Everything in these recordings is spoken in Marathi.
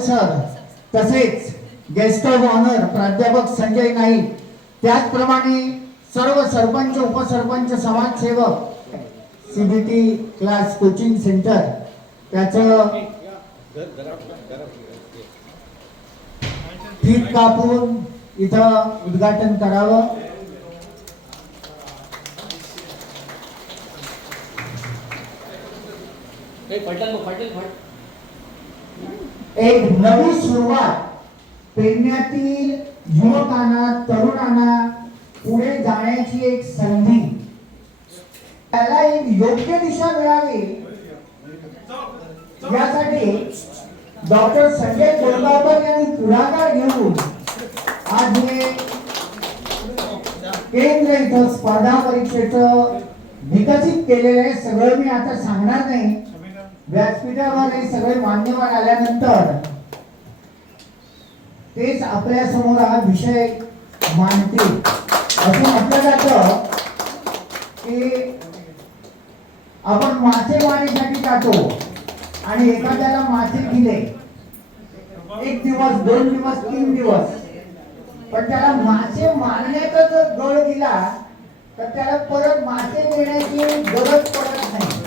सर तसेच गेस्ट ऑफ ऑनर प्राध्यापक संजय नाईक, त्याचप्रमाणे सर्व सरपंच उपसरपंच समाजसेवक सीबीटी क्लास कोचिंग सेंटर त्याचं फीत कापून इथं उद्घाटन करावं। एक नवी सुरुवात पेडण्यातील युवकांना तरुणांना पुढे जाण्याची एक संधी, त्याला एक योग्य दिशा मिळावी यासाठी डॉक्टर संजय कोलगावकर यांनी पुढाकार घेऊन आज हे केंद्र इथं स्पर्धा परीक्षेचं विकसित केलेलं आहे। सगळं मी आता सांगणार नाही, व्यासपीठावर हे सगळे मान्यवर आल्यानंतर तेच आपल्या समोर हा विषय मांडतील। असं म्हटलं जातं की आपण मासेमारीसाठी जातो आणि एखाद्याला मासे दिले 1 दिवस 2 दिवस 3 दिवस, पण त्याला मासे मारण्याचा जर गळ दिला तर त्याला परत मासे देण्याची गरज पडत नाही।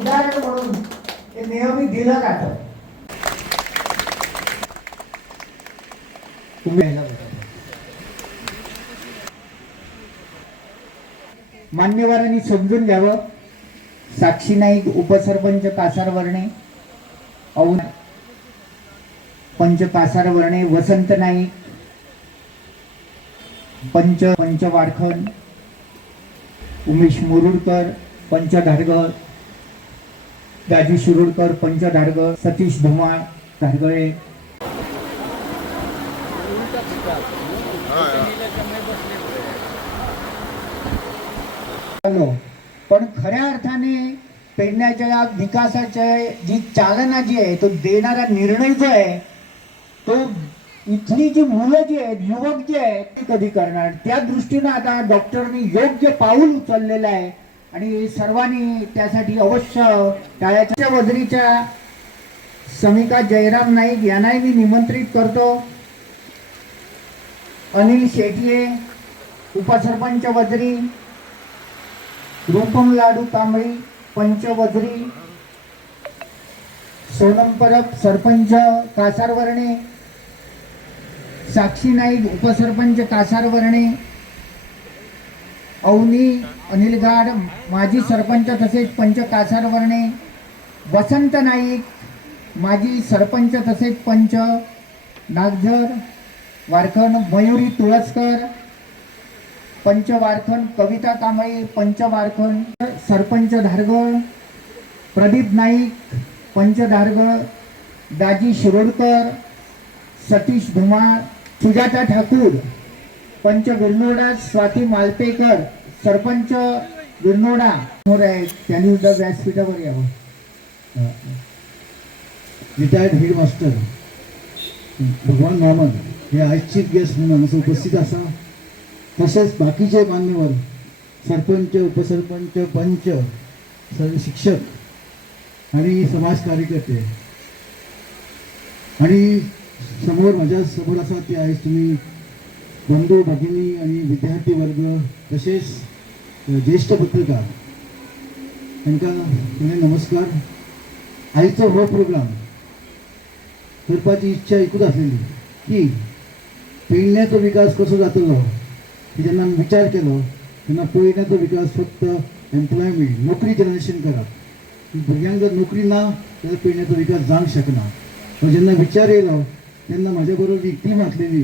उदाहरण म्हणून हे नेहमी दिलं जातं। मान्यवरांनी समजून घ्यावं। साक्षी नाईक उपसरपंच कासारवर्णे, औन पंच कासारवर्णे, वसंत नाईक पंच वाडखन, उमेश मुरुडकर पंच धारगळ, दाजी शिरोडकर पंच धारगळ, सतीश धुमाळ धारगळे। पण खऱ्या अर्थाने पेडण्याच्या विकासाच्या जी चालना जी आहे तो देणारा निर्णय जो आहे तो इथली जी मुलं जी आहेत युवक जे आहेत ते कधी करणार, त्या दृष्टीने आता डॉक्टरनी योग्य पाऊल उचललेलं आहे आणि सर्वांनी त्यासाठी अवश्य टाळ्याच्या वजरीच्या समिका जयराम नाईक यांनाही मी निमंत्रित करतो। अनिल शेटिये उपसरपंच वजरी, रूपम लाडू कांबळी पंच वजरी, सोनम परब सरपंच कासारवर्णे, साक्षी नाईक उपसरपंच कासारवर्णे, अवनी अनिल गाड माजी सरपंच तसेच पंच कासारवर्णे, वसंत नाईक माजी सरपंच तसेच पंच नागझर वारखन, मयुरी तुळसकर पंच वारखन, कविता कांबळी पंच वारखन, सरपंच धारगळ, प्रदीप नाईक पंच धारगळ, दाजी शिरोडकर, सतीश धुमाळ, सुजाता ठाकूर पंच विरनोडा, स्वाती मालपेकर सरपंच विरनोडा मोर आहेत, त्यांनी सुद्धा व्यासपीठावर यावं। रिटायर्ड हेडमास्टर भगवान मामन हे आज चीफ गेस्ट म्हणून आमचं उपस्थित असा, तसेच बाकीचे मान्यवर सरपंच उपसरपंच पंच सर्व शिक्षक आणि समाज कार्यकर्ते आणि समोर माझ्या समोर असा ते आहे तुम्ही बंधू भगिनी आणि विद्यार्थी वर्ग तसेच ज्येष्ठ पत्रकार त्यांना नमस्कार। आईचा हो प्रोग्राम करपाची इच्छा ऐकून असलेली की पेडण्याचो विकास कसो जातलो की जेन्ना विचार केलो तेन्ना पेडण्याचो विकास फक्त एम्प्लॉयमेंट नोकरी जनरेशन करप, भुरग्यांक जर नोकरी ना जाल्यार पेडण्याचो विकास जावंक शकना। जेन्ना विचार येयलो तेन्ना म्हाज्या बरोबर एक टीम आसलेली,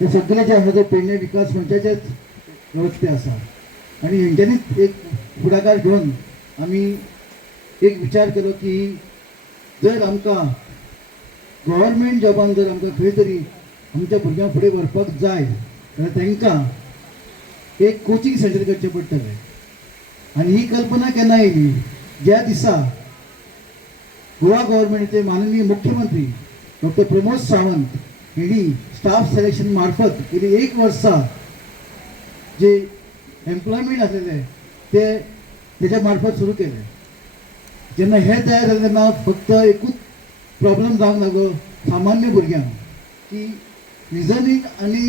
ते सगळ्याचे हांगाचे पेडणे विकास मंचाचेच वक्ते आसा आणि हेंच्यांनीच एक फुडाकार घेवन आमी एक विचार केलो की जर आमकां गव्हर्मेंट जॉबान जर आमकां खंय तरी आमच्या भुरग्यांक फुडें व्हरपाक जाय जाल्यार तांकां एक कोचिंग सेंटर करचें पडटलें। आनी ही कल्पना केन्ना येयली ज्या दिसा गोवा गव्हर्मेंटचे माननीय मुख्यमंत्री डॉक्टर प्रमोद सावंत हेणी स्टाफ सिलेक्शन मार्फत गेली 1 वर्सा जे एम्प्लॉयमेंट आसलेले ते तेच्या मार्फत सुरू केले जेन्ना हे तयार जालें तेन्ना फक्त एकूच प्रॉब्लम जावंक लागलो सामान्य भुरग्यांक की रिजनींग आनी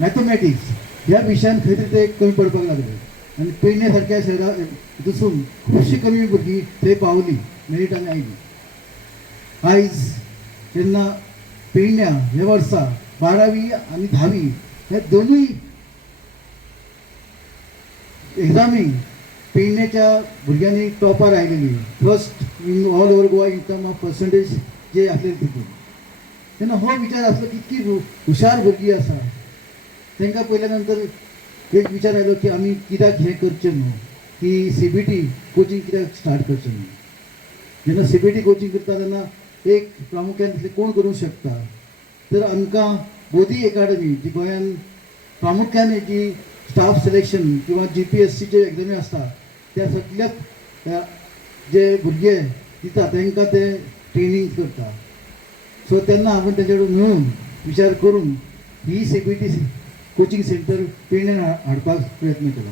मॅथमॅटिक्स ह्या विशयान खंय तरी ते कमी पडपाक लागले आनी पेडणे सारक्या शहरा हितून खुबशीं कमी भुरगीं थंय पावलीं मेरिटान आयलीं. आयज जेन्ना पेडण्या ह्या वर्सा 12वी आनी 10वी हे दोनूय एग्जामीक पेडण्याच्या भुरग्यांनी टॉपार आयलेली first in all over Goa in term of percentage जे आसलेले तितून. तेन्ना हो विचार आसलो की इतकी हुशार भुरगीं आसा तांकां पयल्या नंतर एक विचार आयलो की आमी कित्याक हें करचें न्हू की CBT कोचिंग कित्याक स्टार्ट करचें न्हू. जेन्ना CBT कोचिंग करता तेन्ना एक प्रामुख्यान तितलें कोण करूंक शकता तर आमकां बोधी अकाडमी जी गोंयान प्रामुख्यान जी स्टाफ सिलेक्शन किंवा GPSCचे एग्जामी आसता त्या सगळ्याक जे भुरगे दिता तांकां ते ट्रेनिंग करता. सो तेन्ना हांवें तेंचे कडेन मेळून विचार करून ही CBT कोचिंग सेंटर पेडण्यान हाडपाक प्रयत्न केलो.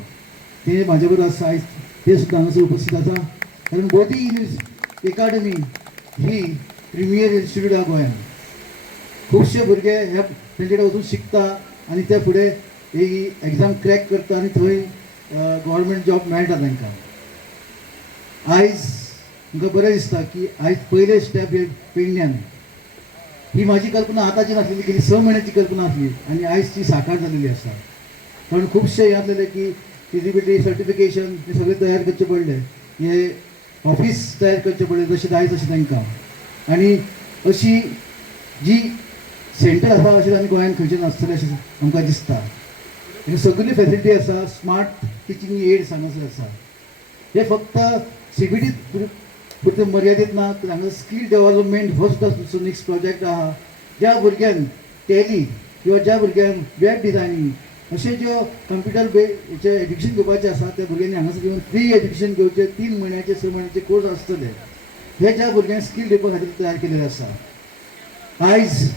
ते म्हाजे बरोबर आसा आयज ते सुद्दां हांगासर उपस्थित आसा कारण बोधी अकाडमी ही प्रिमियर इन्स्टिट्यूट आहा गोंयान. खुबशे भुरगे ह्या तेंचे कडेन वचून शिकता आनी ते फुडें ही एग्जाम क्रॅक करता आनी थंय गव्हर्मेंट जॉब मेळटा तांकां. आयज तुमकां बरें दिसता की आयज पयले स्टेप हे पेडण्यान ही म्हाजी कल्पना आतांची नासलेली गेली 6 म्हयन्याची कल्पना आसली आनी आयज ती साकार जालेली आसा. कारण खुबशे हे आसलेले की फिजिबिलिटी सर्टिफिकेशन हे सगळे तयार करचे पडले, हे ऑफिस तयार करचे पडले जशें जाय तशें तांकां. आनी अशी जी सेंटर आसा अशें आनी गोंयान खंयचें नासतलें अशें आमकां दिसता. सगळी फॅसिलिटी आसा, स्मार्ट टिचींग एड्स हांगासर आसा. हे फक्त CBT पुरते मर्यादीत ना तर हांगा स्कील डेव्हलपमेंट हो सुद्दां दुसरो नेक्स्ट प्रोजेक्ट आहा. ज्या भुरग्यांक टॅली किंवा ज्या भुरग्यांक वेब डिझायनींग अशें ज्यो कंप्युटर बेचे एज्युकेशन घेवपाचें आसा त्या भुरग्यांनी हांगासर येवन फ्री एज्युकेशन घेवचें. 3 म्हयन्याचे 6 म्हयन्याचे कोर्स आसतले. हे ज्या भुरग्यांक स्कील दिवपा खातीर तयार केलेले आसा. आयज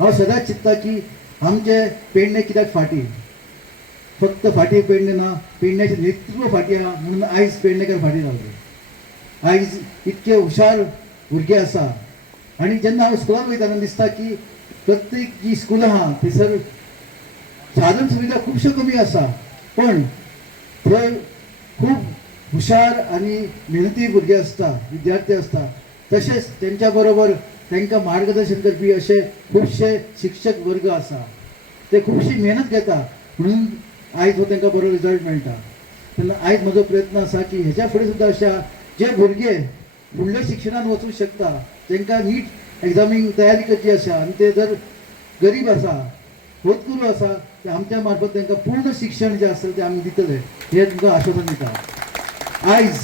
हांव सदांच चिंतता की आमचे पेडणे कित्याक फाटीं, फक्त फाटीं पेडणे ना, पेडण्याचें नेतृत्व फाटीं आहा म्हणून आयज पेडणेकार फाटीं रावले. आयज इतके हुशार भुरगे आसा आनी जेन्ना हांव स्कुलान वयता तेन्ना दिसता की प्रत्येक जी स्कूल आहा थंयसर साधन सुविधा खुबश्यो कमी आसा पण थंय खूब हुशार आनी मेहनती भुरगे आसता, विद्यार्थी आसता. तशेंच तेंच्या बरोबर तांकां मार्गदर्शन करपी अशे खुबशे शिक्षक वर्ग आसा. ते खुबशी मेहनत घेता म्हणून आयज हो तांकां बरो रिजल्ट मेळटा. तेन्ना आयज म्हजो प्रयत्न आसा की हेच्या फुडें सुद्दां अशा जे भुरगे फुडल्या शिक्षणान वचूंक शकता, तांकां नीट एग्जामीक तयारी करची आसा आनी ते जर गरीब आसा, होतकरू आसा, ते आमच्या मार्फत तांकां पूर्ण शिक्षण जें आसता तें आमी दितले हें तुमकां आश्वासन दिता. आयज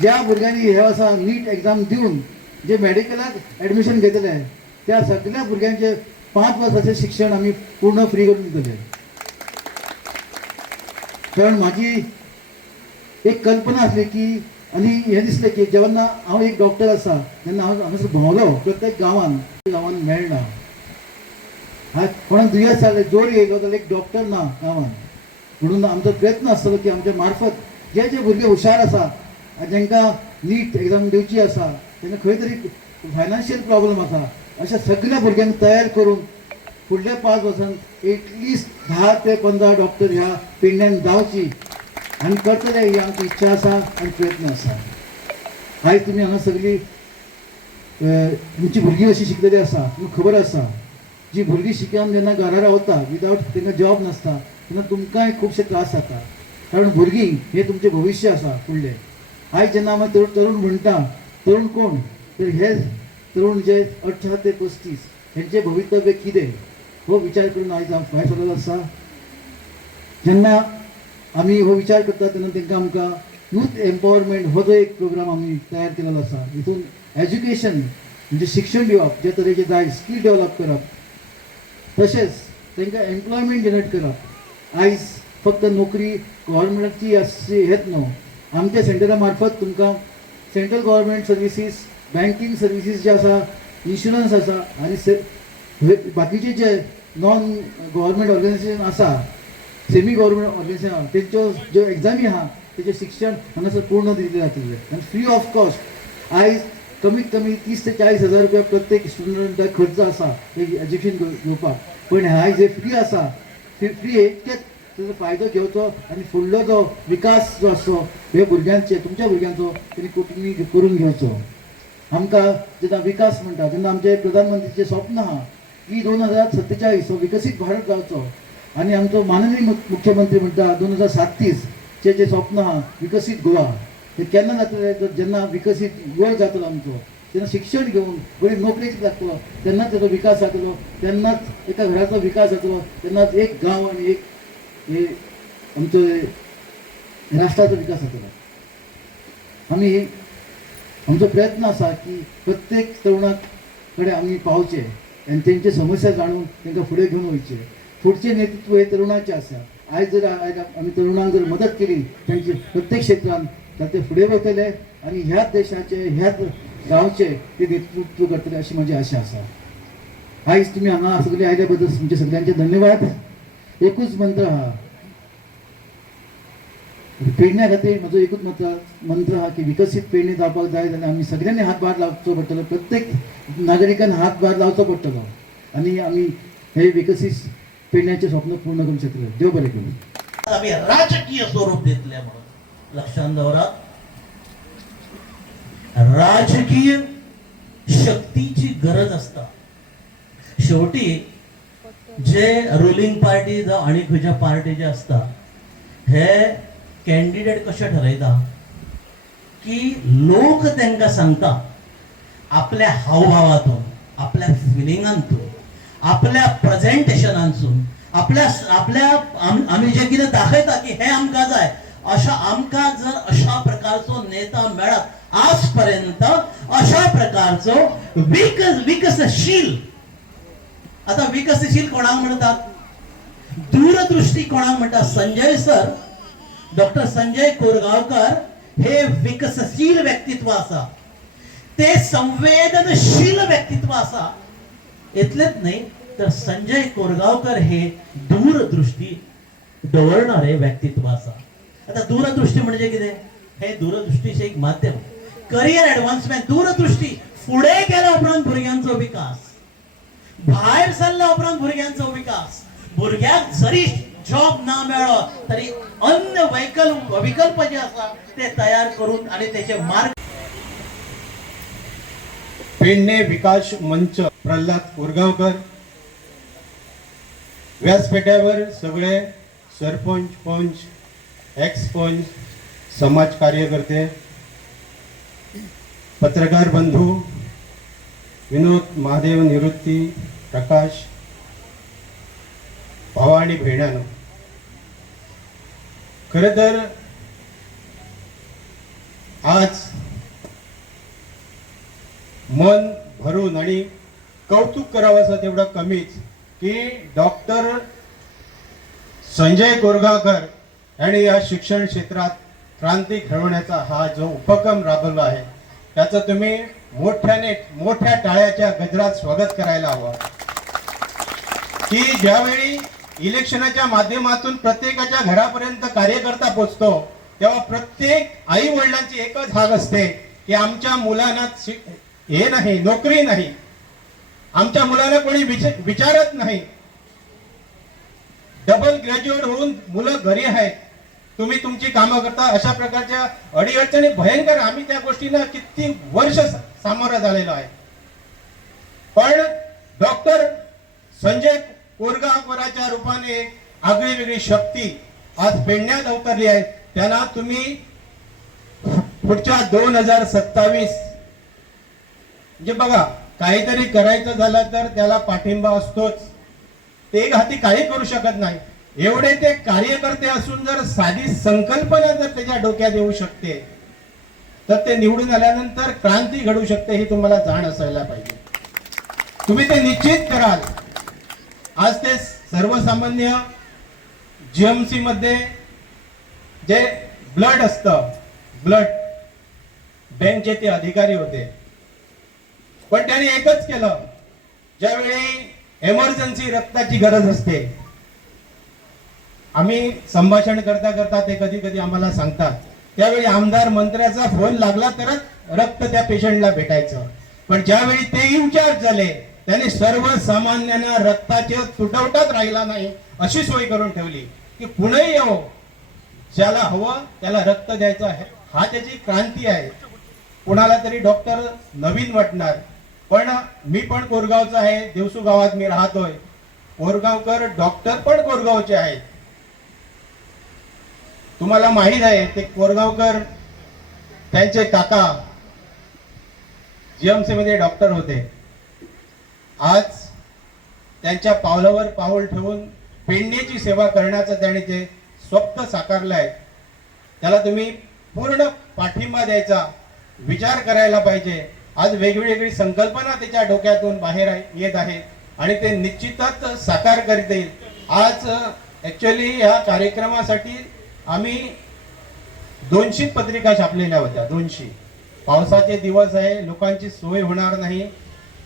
ज्या भुरग्यांनी हे वर्सा नीट एग्जाम दिवन जे मेडिकलाक एडमिशन घेतले त्या सगळ्या भुरग्यांचे 5 वर्सांचें शिक्षण आमी पूर्ण फ्री करून दितले. कारण म्हाजी एक कल्पना आसली की आनी हें दिसलें की जेन्ना हांव एक डॉक्टर आसा तेन्ना हांव हांगासर भोंवलो प्रत्येक गांवान मेळना. कोणाक दुयेंस जालें, जोर येयलो जाल्यार एक डॉक्टर ना गांवान. म्हणून आमचो प्रयत्न आसतलो की आमच्या मार्फत जे जे भुरगे हुशार आसा जेंकां नीट एग्जाम दिवची आसा, तांकां खंय तरी फायनान्शियल प्रॉब्लम आसा, अशा सगळ्या भुरग्यांक तयार करून फुडल्या 5 वर्सांत एटलिस्ट 10 ते 15 डॉक्टर ह्या पेडण्यान जावची आनी करतले ही आमची इच्छा आसा आनी प्रयत्न आसा. आयज तुमी हांगा सगळीं तुमची भुरगीं अशी शिकलेली आसा, तुमकां खबर आसा जी भुरगीं शिकून जेन्ना घरा रावता विदावट तांकां जॉब नासता तेन्ना तुमकांय खुबशे त्रास जाता. कारण भुरगीं हे तुमचें भविश्य आसा फुडलें. आयज जेन्ना आमी तरुण म्हणटा, तरुण कोण तर हे तरुण जे 18 ते 35 हेंचें भवितव्य कितें हो विचार करून आयज हांव भायर सरलेलो आसा. जेन्ना आमी हो विचार करता तेन्ना तांकां आमकां यूथ एम्पावरमेंट हो जो एक प्रोग्राम आमी तयार केलेलो आसा. हितून एज्युकेशन म्हणजे शिक्षण दिवप, जे तरेचे जाय स्कील डेव्हलप करप, तशेंच तांकां एम्प्लॉयमेंट जनरेट करप. आयज फक्त नोकरी गव्हर्मेंटाची अशी हेच न्हू, आमच्या सेंटरा मार्फत तुमकां central government services, banking services जे आसा, इन्शुरन्स आसा आनी बाकीचे जे नॉन गव्हर्मेंट ऑर्गनायझेशन आसा, सेमी गव्हर्मेंट ऑर्गनायझेशन आहा, तेंच्यो ज्यो एग्जामी आहा तेचें शिक्षण हांगासर पूर्ण दिल्लें जातलें आनी फ्री ऑफ कॉस्ट आयज कमीत कमी 30 ते 40 हजार रुपया प्रत्येक स्टुडंटाक खर्च आसा एज्युकेशन घेवपाक, पण आयज जे फ्री आसा फ्री इतकेच ताचो फायदो घेवचो आनी फुडलो जो विकास जो आसतो हे भुरग्यांचे तुमच्या भुरग्यांचो तुमी करून घेवचो. आमकां जेन्ना विकास म्हणटा तेन्ना आमचे प्रधानमंत्रीचे स्वप्न आहा की 2047 हो विकसीत भारत जावचो, आनी आमचो माननीय मुख्यमंत्री म्हणटा 2037 जे स्वप्न आहा विकसीत गोवा. हे केन्ना जातलें तर जेन्ना विकसीत गोवा जातलो आमचो, तेन्ना शिक्षण घेवन बरी नोकरेक लागतलो, तेन्नाच ताचो विकास जातलो, तेन्नाच एका घराचो विकास जातलो, तेन्नाच एक गांव आनी एक हे आमचो राष्ट्राचो विकास जातलो. आमी आमचो प्रयत्न आसा की प्रत्येक तरुणाक कडेन आमी पावचे आनी तेंचे समस्या जाणून तांकां फुडें घेवन वयचे. फुडचें नेतृत्व हे तरुणांचें आसा. आयज जर आमी तरुणांक जर मदत केली तांचे प्रत्येक क्षेत्रांत तर ते फुडें वतले आनी ह्याच देशाचे ह्याच गांवचे ते नेतृत्व करतले अशी म्हजी आशा आसा. आयज तुमी हांगा सगळे आयल्या बद्दल तुमचे सगळ्यांचे धन्यवाद. एकूच मंत्र आहा पेडण्या खातीर, म्हजो एकूच मंत्र आहा की विकसीत पेडणे जावपाक जाय जाल्यार आमी सगळ्यांनी हातभार लावचो पडटलो, प्रत्येक नागरिकान हातभार लावचो पडटलो आनी आमी हे विकसीत पेडण्याचे स्वप्न पूर्ण करूंक शकतले. देव बरें करूं. आम्ही राजकीय स्वरूप देतले म्हणून लक्षात दवरा. राजकीय शक्तीची गरज असता. शेवटी जे रुलिंग पार्टी जावं आनी खंयच्या पार्टी जे असता हे कॅन्डिडेट कशे ठरयता की लोक तांकां सांगता आपल्या हावभावातून, आपल्या फिलिंगांतून, आपल्या प्रेझेंटेशनांतून, आपल्या आम्ही जे कितें दाखयता की हे आमकां जाय, आमकां जर अशा प्रकारचो नेता मेळत आजपर्यंत, अशा प्रकारचो विकसनशील, आता विकसनशील कोणाक म्हणतात, दूरदृष्टी कोणाक म्हणतात. संजय सर, डॉक्टर संजय कोरगांवकर हे विकसनशील व्यक्तित्व आसा, ते संवेदनशील व्यक्तित्व आसा. इतलेच नाही तर संजय कोरगांवकर हे दूरदृष्टी दवरणारे व्यक्तित्व आसा. आता दूरदृष्टी म्हणजे कितें, हे दूरदृष्टीचे एक माध्यम, करियर ऍडव्हान्समेंट, दूरदृष्टी, फुडें गेल्या उपरांत भुरग्यांचो विकास, भायर सरल्या उपरांत भुरग्यांचो विकास, भुरग्याक जरी जॉब ना मेळ्ळो तरी अन्य विकल्प जे आसा ते तयार करून आणि त्याचे मार्ग. पेडणे विकास मंच प्रल्हाद कोरगांवकर, व्यासपीठावर सगळे सरपंच, पंच, एक्स पंच, समाज कार्यकर्ते, पत्रकार बंधू, विनोद, महादेव, निवृत्ती, प्रकाश, भावा आणि बहिणांनो, खरं तर आज मन भरून आणि कौतुक करावं असं तेवढं कमीच की डॉक्टर संजय कोरगांवकर यांनी या शिक्षण क्षेत्रात क्रांती घडवण्याचा हा जो उपक्रम राबवला आहे त्याचं तुम्ही मोठ्या टाळ्याच्या गजरात स्वागत करायला हवं. की ज्यावेळी इलेक्शनाच्या माध्यमातून प्रत्येकाच्या घरापर्यंत कार्यकर्ता पोहोचतो तेव्हा प्रत्येक आई वडिलांची एकच हाक असते की आमच्या मुलांना हे नाही, नोकरी नाही, आमच्या मुलाला कोणी विचारत नाही, डबल ग्रॅज्युएट होऊन मुलं घरी आहेत, तुम्ही तुमची कामं करता, अशा प्रकारच्या अडीअडचणी भयंकर आम्ही त्या गोष्टीला किती वर्ष सामोरं झालेलो आहे. पण डॉक्टर संजय कोरगांवकरांच्या रूपाने एक आगळी वेगळी शक्ती आज पेडण्यात अवतरली आहे. त्यांना तुम्ही पुढच्या 2027 म्हणजे बघा काहीतरी करायचं झालं तर त्याला पाठिंबा असतोच, ते हाती काही करू शकत नाही. एवढे ते कार्यकर्ते असून जर साधी संकल्पना जर त्याच्या डोक्यात येऊ शकते तर ते निवडून आल्यानंतर क्रांती घडू शकते ही तुम्हाला जाण असायला पाहिजे. तुम्ही ते निश्चित कराल. आज ते सर्वसामान्य जीएमसी मध्ये जे ब्लड असतं, ब्लड बँकचे ते अधिकारी होते, पण त्यांनी एकच केलं, ज्यावेळी इमर्जन्सी रक्ताची गरज असते, आम्ही संभाषण करता करता ते कधी कधी आम्हाला सांगतात त्यावेळी आमदार मंत्र्याचा फोन लागला तरच रक्त त्या पेशंटला भेटायचं. पण ज्यावेळी तेही इन्चार्ज झाले त्याने सर्वसामान्यांना रक्ताचे तुटवटाच राहिला नाही अशी सोय करून ठेवली की कुणीही येवो, ज्याला हवं त्याला रक्त द्यायचं आहे. हा त्याची क्रांती आहे. कुणाला तरी डॉक्टर नवीन वाटणार, पण मी पण कोरगावचा आहे, देवसू गावात मी राहतोय. कोरगावकर डॉक्टर पण कोरगावचे आहेत. तुम्हाला माहित आहे ते कोरगावकर त्यांचे काका जीएमसी मध्ये डॉक्टर होते. आज त्यांच्या पावलावर पाऊल ठेवून पेडण्याची सेवा करण्याचं त्याने ते स्वप्न साकारलंय. त्याला तुम्ही पूर्ण पाठिंबा द्यायचा, विचार करायला पाहिजे. आज वेगवेगळी संकल्पना त्याच्या डोक्यातून बाहेर येत आहे आणि ते निश्चितच साकार करतील. आज ऍक्च्युअली या कार्यक्रमासाठी आम्ही 200 पत्रिका छापलेल्या होत्या. 200. पावसाचे दिवस आहे, लोकांची सोय होणार नाही.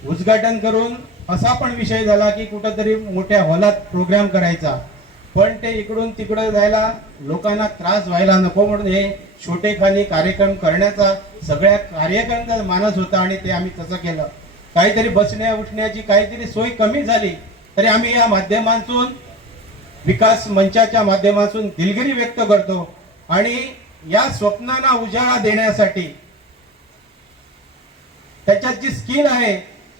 उद्घाटन करून असा पण विषय झाला की कुठंतरी मोठ्या हॉलात प्रोग्राम करायचा, पण ते इकडून तिकडं जायला लोकांना त्रास व्हायला नको म्हणून हे छोटेखानी कार्यक्रम करण्याचा सगळ्या कार्यकर्त्यांचा मानस होता आणि ते आम्ही तसं केलं. काहीतरी बसण्या उठण्याची काहीतरी सोय कमी झाली तरी आम्ही या माध्यमातून, विकास मंचाच्या माध्यमातून दिलगिरी व्यक्त करतो आणि या स्वप्नांना उजाळा देण्यासाठी त्याच्यात जी स्किल आहे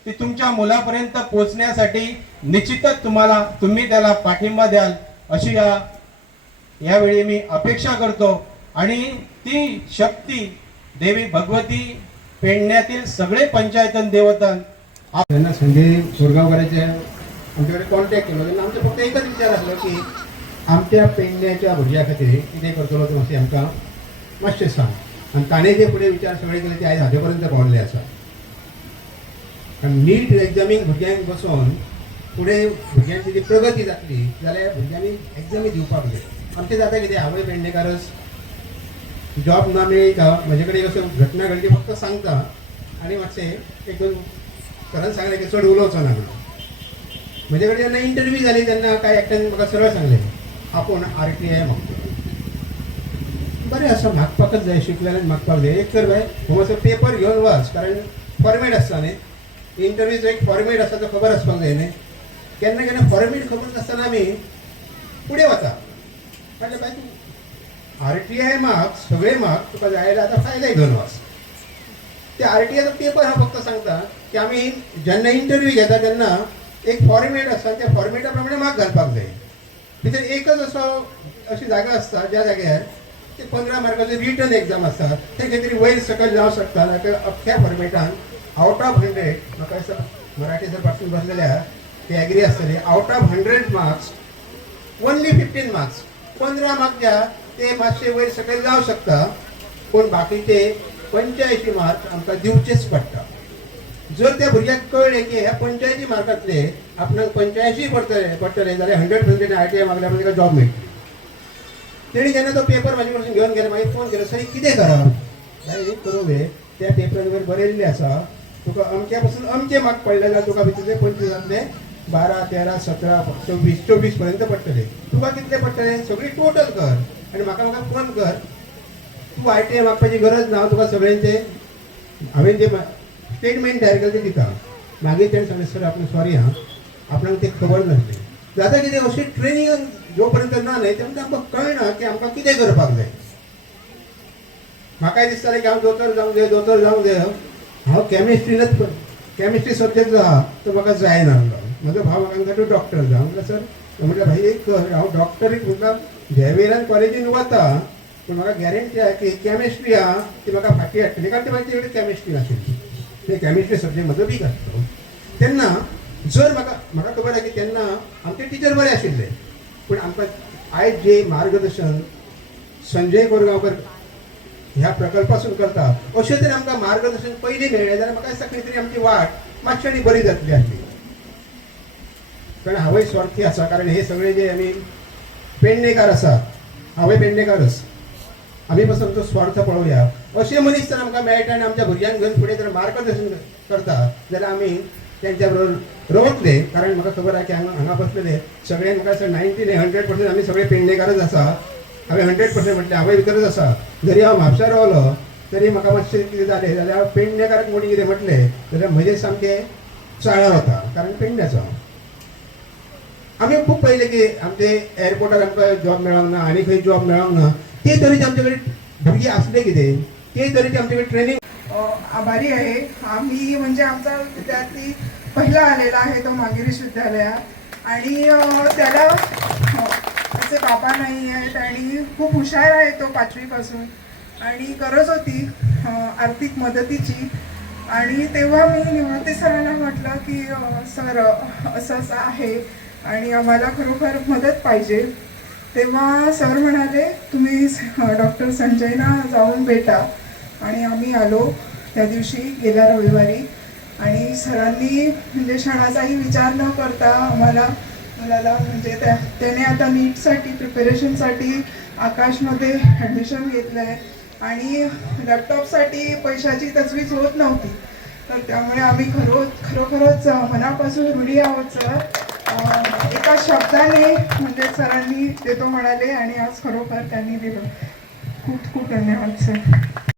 ती तुमच्या मुलापर्यंत पोहोचण्यासाठी निश्चितच तुम्ही त्याला पाठिंबा द्याल अशी यावेळी मी अपेक्षा करतो. आणि ती शक्ती देवी भगवती पेडण्यातील सगळे पंचायतन देवतन त्यांना संजय कोरगावकरांचे आमच्याकडे कॉन्टॅक्ट केलो तेन्ना आमचे फक्त एकच विचार आसलो की आमच्या पेडण्याच्या भुरग्या खातीर कितें करतलो तो मातशें आमकां मातशें सांग. आनी ताणें जे फुडें विचार सगळे केले ते आयज हाजे पर्यंत पावल्ले आसा. नीट एग्जामीक भुरग्यांक बसोन फुडें भुरग्यांची जी प्रगती जातली जाल्यार भुरग्यांनी एग्जामी दिवपाक जाय. आमचें जाता कितें हांवूय पेडणेकारच जॉब ना मेळटा म्हजे कडेन अश्यो घटना घडली फक्त सांगता आनी मातशें एक दोन सरान सांगलें की चड उलोवचो ना म्हणून. म्हजे कडेन जेन्ना इंटरव्यू जाली तेन्ना कांय एकट्यान म्हाका सरळ सांगलें आपूण RTI मागता. बरें आसा, मागपाकच जाय, शिकलेल्यान मागपाक जाय. एक तर बाय हो मातसो पेपर घेवन वाच, कारण फॉर्मेट आसता न्ही. इंटरव्यूचो एक फॉर्मेट आसा तो खबर आसपाक जाय न्ही. केन्ना केन्ना फॉर्मेट खबर नासतना आमी फुडें वता. म्हटलें बाय तूं RTI मार्क्स सगळे मार्क्स तुका जाय जाल्यार आतां फायले घेवन वच. ते RTIचो पेपर हांव फक्त सांगता की आमी जेन्ना इंटरव्यू घेता तेन्ना एक फॉर्मेट आसता, त्या फॉर्मेटा प्रमाणे मार्क घालपाक जाय. भितर एकच अशी जागा आसता ज्या जाग्यार ते 15 मार्काचो रिटन एग्जाम आसता. ते खंय तरी वयर सकयल जावं शकता, नाजाल्यार अख्ख्या फॉर्मेटान आउट ऑफ 100 म्हाका दिसता मराठी जर पासून बसलेल्या ते एग्री आसतले. Out of 100 marks only 15 marks, 15 mark द्या ते मातशे वयर सकयल जावं शकता, पूण बाकीचे 85 मार्क आमकां दिवचेच पडटा. जर त्या भुरग्याक कळ्ळें की ह्या 85 मार्कांतले आपणाक 85 पडटले जाल्यार 100% RTI मागल्या म्हणजे जॉब मेळटली. तेणी जेन्ना तो पेपर म्हाजे कडसून घेवन गेलो, मागीर फोन केलो, सर कितें करप? बाय एक करूं वे, त्या पेपराचेर बरयल्लें आसा तुका अमक्या पासून अमके मार्क पडले जाल्यार तुका भितरले 25 12, 13, 17, 24 पर्यंत पडटले. तुका कितले पडटले सगळी टोटल कर आनी म्हाका फोन कर. तूं RTI मागपाची गरज ना, तुका सगळ्यांचे हांवें जे स्टेटमेंट तयार केलें तें दिता. मागीर तेणें सांगलें सर आपण सॉरी हां, आपणाक तें खबर नासलें. जाता कितें अशी ट्रेनिंग जो पर्यंत ना न्हय तेन्ना आमकां कळना की आमकां कितें करपाक जाय. म्हाकाय दिसतालें की हांव दोतोर जावंक जाय. हांव केमिस्ट्री सब्जेक्ट जो आहा तो म्हाका जायना. म्हजो भाव म्हाका सांगता तूं डॉक्टर जा. म्हटलें सर, म्हटलें भाई एक कर, हांव डॉक्टरीक म्हाका झेवियरान कॉलेजीन वता, पूण म्हाका गॅरंटी आहा की केमिस्ट्री आहा ती म्हाका फाटीं हाडटली, कारण ती म्हाजी कडेन केमिस्ट्री नाशिल्ली. ते केमिस्ट्री सब्जेक्ट म्हजो वीक आसलो. तेन्ना जर म्हाका खबर आहा की तेन्ना आमचे टिचर बरे आशिल्ले, पूण आमकां आयज जे मार्गदर्शन संजय कोरगांवकर ह्या प्रकल्पासून करता, अशें तरी आमकां मार्गदर्शन पयलीं मेळ्ळें जाल्यार म्हाका दिसता खंय तरी आमची वाट मातशी आनी बरी जातली आसली. कारण हांवूय स्वार्थी आसा, कारण हे सगळे जे आमी पेडणेकार आसा, हांवूय पेडणेकारच, आमी पासून तो स्वार्थ पळोवया. अशें मनीस जर आमकां मेळटा आनी आमच्या भुरग्यांक घेवन फुडें जर मार्गदर्शन करता जाल्यार आमी तेंच्या बरोबर रावतले. कारण म्हाका खबर आहा की हांगा बसलेले सगळे म्हाका 90 100% आमी सगळे पेडणेकारच आसा. हांवें 100% म्हटलें आवय भितरच आसा. जरी हांव म्हापशां रावलो तरी म्हाका मातशें कितें जालें जाल्यार पेडणेकाराक कोणी कितें म्हटलें जाल्यार म्हजें सामकें चाळा वता, कारण पेडण्याचो. आमी खूब पयलें की आमचे एअरपोर्टार आमकां जॉब मेळोंक ना, आनी खंय जॉब मेळोंक ना. ते तरेचे आमचे कडेन भुरगीं आसले कितें, ते तरेचे आमचे कडेन ट्रेनिंग. आभारी आहे. आम्ही म्हणजे आमचा विद्यार्थी पहिला आलेला आहे तो मागिरीश विद्यालयात आणि त्याला त्याचे बाबा नाही आहेत आणि खूप हुशार आहे तो 5वीपासून आणि गरज होती आर्थिक मदतीची. आणि तेव्हा मी निवृत्ती सरांना म्हटलं की सर असं असं आहे आणि आम्हाला खरोखर मदत पाहिजे. तेव्हा सर म्हणाले तुम्ही डॉक्टर संजयना जाऊन भेटा. आणि आम्ही आलो त्या दिवशी गेल्या रविवारी आणि सरांनी म्हणजे क्षणाचाही विचार न करता आम्हाला मुलाला म्हणजे त्याने आता नीटसाठी प्रिपरेशनसाठी आकाशमध्ये ॲडमिशन घेतलं आहे आणि लॅपटॉपसाठी पैशाची तजवीज होत नव्हती. तर त्यामुळे आम्ही खरोखरच मनापासून ऋणी आहोत सर. एका शब्दाने म्हणजे सरांनी देतो म्हणाले आणि आज खरोखर त्यांनी दिलं. खूप खूप धन्यवाद सर.